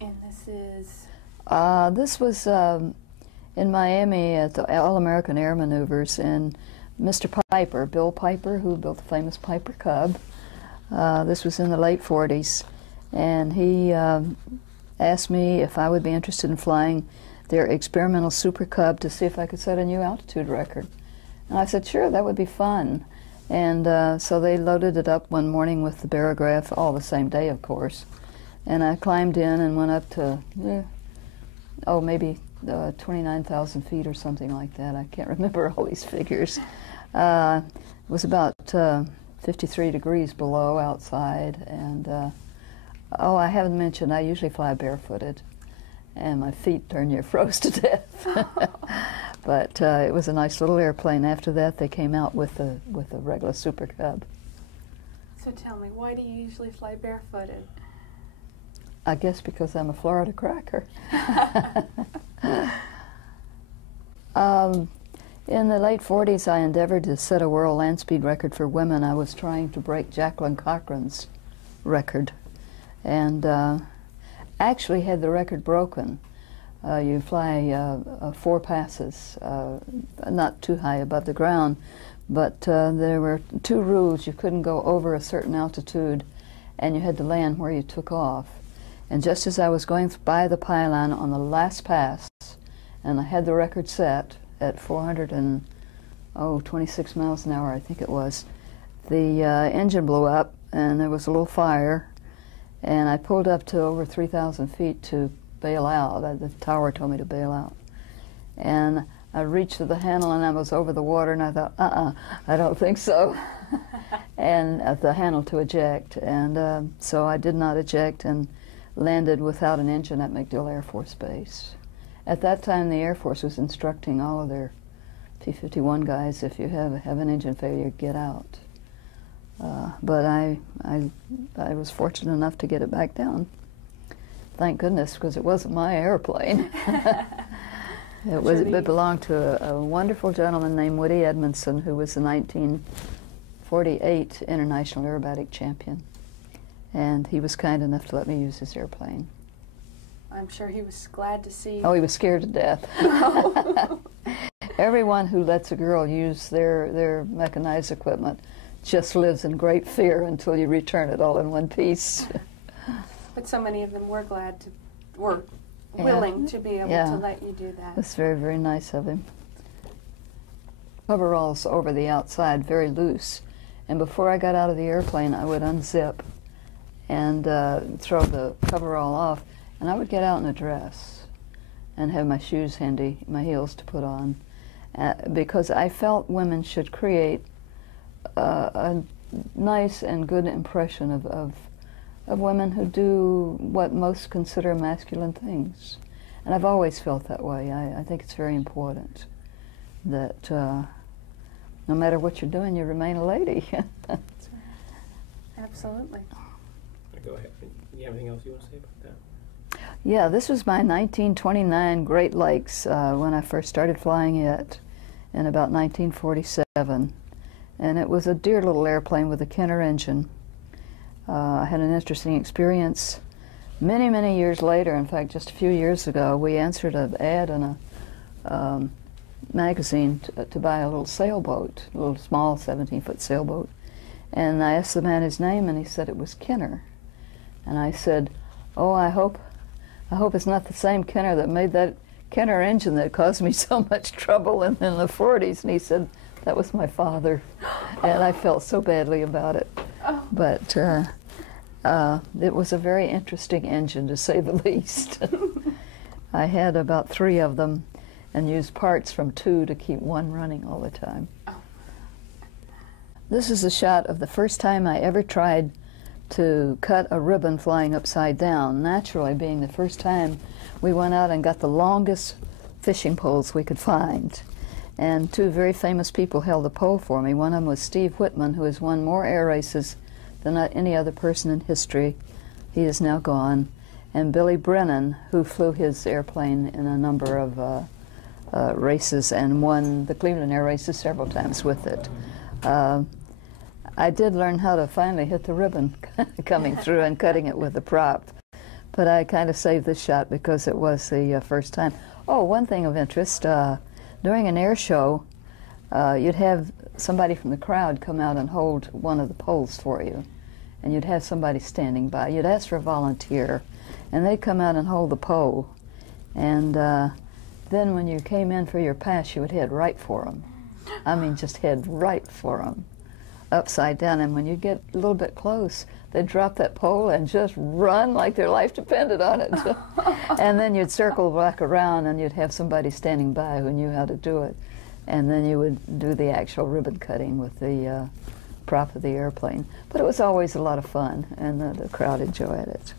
And this is? This was in Miami at the All-American Air Maneuvers, and Mr. Piper, Bill Piper, who built the famous Piper Cub. This was in the late 40s, and he asked me if I would be interested in flying their experimental Super Cub to see if I could set a new altitude record. And I said, sure, that would be fun. And so they loaded it up one morning with the barograph, all the same day, of course. And I climbed in and went up to, maybe 29,000 feet or something like that. I can't remember all these figures. It was about 53 degrees below outside. And, I haven't mentioned, I usually fly barefooted. And my feet darn near froze to death. But it was a nice little airplane. After that, they came out with a regular Super Cub. So tell me, why do you usually fly barefooted? I guess because I'm a Florida cracker. In the late 40s, I endeavored to set a world land speed record for women. I was trying to break Jacqueline Cochran's record, and actually had the record broken. You fly 4 passes, not too high above the ground, but there were 2 rules. You couldn't go over a certain altitude, and you had to land where you took off. And just as I was going by the pylon on the last pass, and I had the record set at 426 miles an hour, I think it was, the engine blew up, and there was a little fire, and I pulled up to over 3,000 feet to bail out. The tower told me to bail out. And I reached for the handle, and I was over the water, and I thought, I don't think so. And at the handle to eject. And so I did not eject and landed without an engine at MacDill Air Force Base. At that time, the Air Force was instructing all of their P-51 guys, if you have an engine failure, get out. But I was fortunate enough to get it back down. Thank goodness, because it wasn't my airplane. It belonged to a wonderful gentleman named Woody Edmondson, who was the 1948 International Aerobatic Champion. And he was kind enough to let me use his airplane. I'm sure he was glad to see. Oh, he was scared to death. Everyone who lets a girl use their mechanized equipment just lives in great fear until you return it all in one piece. But so many of them were willing to be able to let you do that. It's very, very nice of him. Coveralls over the outside, very loose. And before I got out of the airplane, I would unzip and throw the coverall off, and I would get out in a dress and have my shoes handy, my heels to put on, because I felt women should create a nice and good impression of women who do what most consider masculine things. And I've always felt that way. I think it's very important that no matter what you're doing, you remain a lady. Absolutely. Go ahead. Do you have anything else you want to say about that? Yeah, this was my 1929 Great Lakes when I first started flying it in about 1947. And it was a dear little airplane with a Kenner engine. I had an interesting experience. Many, many years later, in fact, just a few years ago, we answered an ad in a magazine to buy a little sailboat, a little small 17-foot sailboat. And I asked the man his name, and he said it was Kenner. And I said, oh, I hope it's not the same Kenner that made that Kenner engine that caused me so much trouble in the 40s. And he said, that was my father. And I felt so badly about it. But it was a very interesting engine, to say the least. I had about 3 of them and used parts from 2 to keep one running all the time. This is a shot of the first time I ever tried to cut a ribbon flying upside down. Naturally, being the first time, we went out and got the longest fishing poles we could find. And 2 very famous people held the pole for me. One of them was Steve Whitman, who has won more air races than any other person in history. He is now gone. And Billy Brennan, who flew his airplane in a number of races and won the Cleveland Air Races several times with it. I did learn how to finally hit the ribbon coming through and cutting it with a prop. But I kind of saved this shot because it was the first time. Oh, one thing of interest, during an air show, you'd have somebody from the crowd come out and hold one of the poles for you. And you'd have somebody standing by. You'd ask for a volunteer, and they'd come out and hold the pole. And then when you came in for your pass, you would head right for them. I mean, just head right for them, upside down. And when you get a little bit close, they'd drop that pole and just run like their life depended on it. And then you'd circle back around, and you'd have somebody standing by who knew how to do it. And then you would do the actual ribbon cutting with the prop of the airplane. But it was always a lot of fun, and the crowd enjoyed it.